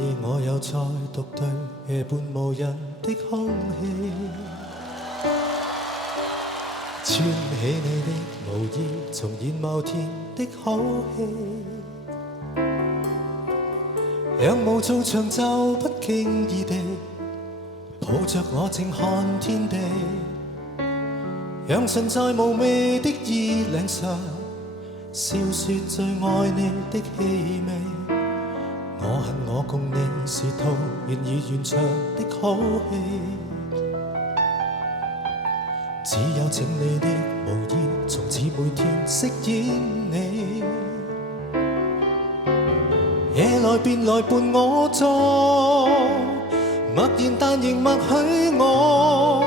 夜我又再獨對夜半無人的空氣，穿起你的毛衣，重現某天的好戲。仰慕做長袖，不經意地抱着我靜看天地，讓唇在無味的衣領上笑說最愛你的氣味。我恨我共你是套現已完場的好戲，只有請你的無意，從此每天飾演你。夜來便來伴我坐，默然但仍默許我，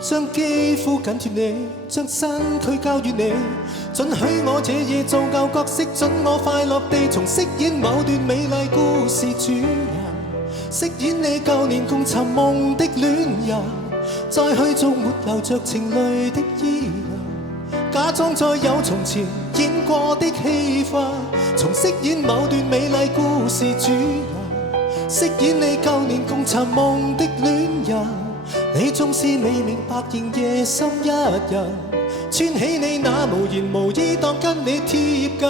將肌膚緊貼你，將身軀交予你，准許我這夜做舊角色，准我快樂地從飾演某段美麗故事主人，飾演你舊年共尋夢的戀人，再去做沒流着情淚的伊人，假裝再有從前演過的戲份，從飾演某段美麗故事主人，飾演你舊年共尋夢的戀人，你縱是未明白仍夜深一人，穿起你那無言無意當跟你貼近。